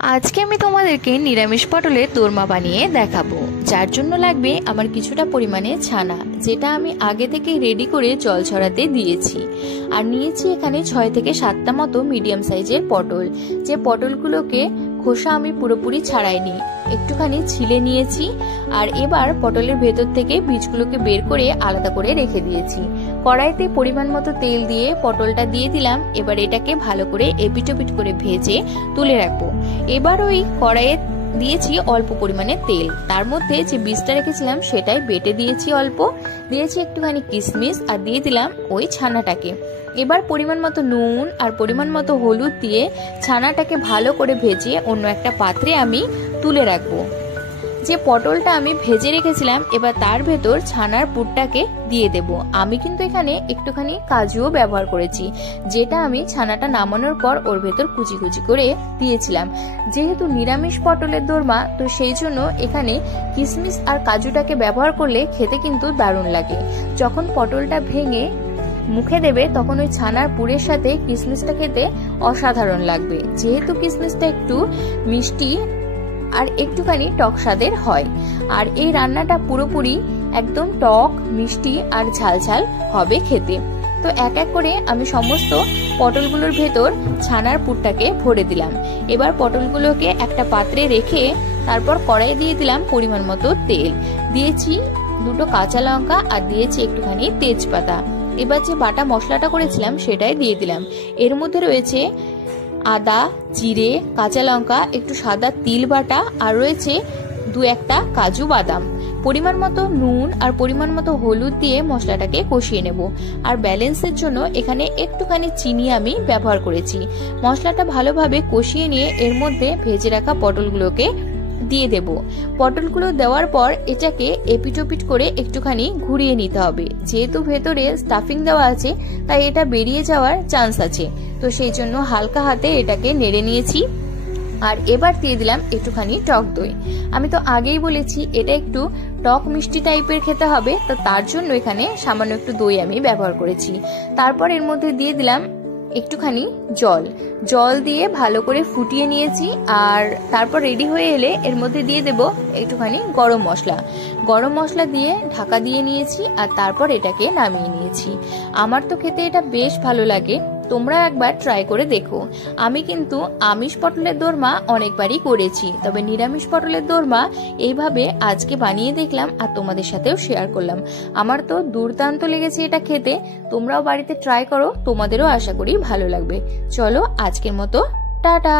আজকে আমি তোমাদেরকে নিরামিষ পটলের দোরমা বানিয়ে দেখাবো। যার জন্য লাগবে আমার কিছুটা পরিমাণে ছানা, যেটা আমি আগে থেকে রেডি করে জল ছড়াতে দিয়েছি। আর নিয়েছি এখানে 6 থেকে 7টা মতো মিডিয়াম সাইজের পটল। যে পটলগুলোকে খোসা আমি পুরোপুরি ছাড়াইনি, একটুখানি ছিলে নিয়েছি। আর এবার পটলের ভেতর থেকে বীজগুলোকে বের করে আলাদা করে রেখে দিয়েছি। কড়াইতে পরিমাণ মতো তেল দিয়ে পটলটা দিয়ে দিলাম। এবার এটাকে ভালো করে এপিটোপিট করে ভেজে তুলে রাখবো। এবার ওই কড়াইয়ে দিয়েছি অল্প পরিমাণে তেল, তার মধ্যে যে বীজটা রেখেছিলাম সেটাই বেটে দিয়েছি অল্প, দিয়েছি একটুখানি কিশমিশ আর দিয়ে দিলাম ওই ছানাটাকে। এবার পরিমাণ মতো নুন আর পরিমাণ মতো হলুদ দিয়ে ছানাটাকে ভালো করে ভেজে অন্য একটা পাত্রে আমি তুলে রাখবো। যে পটলটা আমি ভেজে রেখেছিলাম এবার তার ভেতর ছানার পুরটাকে দিয়ে দেব। আমি কিন্তু এখানে একটুখানি কাজুও ব্যবহার করেছি, যেটা আমি ছানাটা নামানোর পর ওর ভেতর কুচি কুচি করে দিয়েছিলাম। যেহেতু নিরামিষ পটলের দোরমা, তো সেই জন্য এখানে কিশমিশ আর কাজুটাকে ব্যবহার করলে খেতে কিন্তু দারুণ লাগে। যখন পটলটা ভেঙে মুখে দেবে তখন ওই ছানার পুরের সাথে কিশমিশটা খেতে অসাধারণ লাগবে। যেহেতু কিশমিশটা একটু মিষ্টি আর একটুখানি টক স্বাদের হয়, আর এই রান্নাটা পুরোপুরি একদম টক মিষ্টি আর ঝালঝাল হবে খেতে। তো এক এক করে আমি সমস্ত পটলগুলোর ভেতর ছানার পুরটাকে ভরে দিলাম। এবার পটলগুলোকে একটা পাত্রে রেখে তারপর কড়াই দিয়ে দিলাম পরিমাণ মতো তেল, দিয়েছি 2টো কাঁচা লঙ্কা আর দিয়েছি একটুখানি তেজপাতা। এবার যে বাটা মশলাটা করেছিলাম সেটাই দিয়ে দিলাম। এর মধ্যে রয়েছে আদা, জিরে, কাঁচা লঙ্কা, একটু সাদা তিল বাটা আর রয়েছে 2-1টা কাজু বাদাম। পরিমাণ মতো নুন আর পরিমাণ মতো হলুদ দিয়ে মশলাটাকে কষিয়ে নেব। আর ব্যালেন্সের জন্য এখানে একটুখানি চিনি আমি ব্যবহার করেছি। মশলাটা ভালোভাবে কষিয়ে নিয়ে এর মধ্যে ভেজে রাখা পটলগুলোকে দিয়ে দেব। পটলগুলো দেওয়ার পর এটাকে এপিটোপিট করে একটুখানি ঘুরিয়ে নিতে হবে। যেহেতু ভেতরে স্টাফিং দেওয়া আছে তাই এটা বেরিয়ে যাওয়ার চান্স আছে, তো সেই জন্য হালকা হাতে এটাকে নেড়ে নিয়েছি। আর এবার দিয়ে দিলাম একটুখানি টক দই। আমি তো আগেই বলেছি এটা একটু টক মিষ্টি টাইপের খেতে হবে, তো তার জন্য এখানে সামান্য একটু দই আমি ব্যবহার করেছি। তারপর এর মধ্যে দিয়ে দিলাম একটুখানি জল দিয়ে ভালো করে ফুটিয়ে নিয়েছি। আর তারপর রেডি হয়ে এলে এর মধ্যে দিয়ে দেব একটুখানি গরম মশলা দিয়ে ঢাকা দিয়ে নিয়েছি। আর তারপর এটাকে নামিয়ে নিয়েছি। আমার তো খেতে এটা বেশ ভালো লাগে, তোমরা একবার ট্রাই করে দেখো। আমি কিন্তু আমিষ পটলের দোরমা অনেকবারই করেছি, তবে নিরামিষ পটলের দোরমা এইভাবে আজকে বানিয়ে দেখলাম আর তোমাদের সাথেও শেয়ার করলাম। আমার তো দুর্দান্ত লেগেছে এটা খেতে। তোমরাও বাড়িতে ট্রাই করো, তোমাদেরও আশা করি ভালো লাগবে। চলো আজকের মতো টাটা।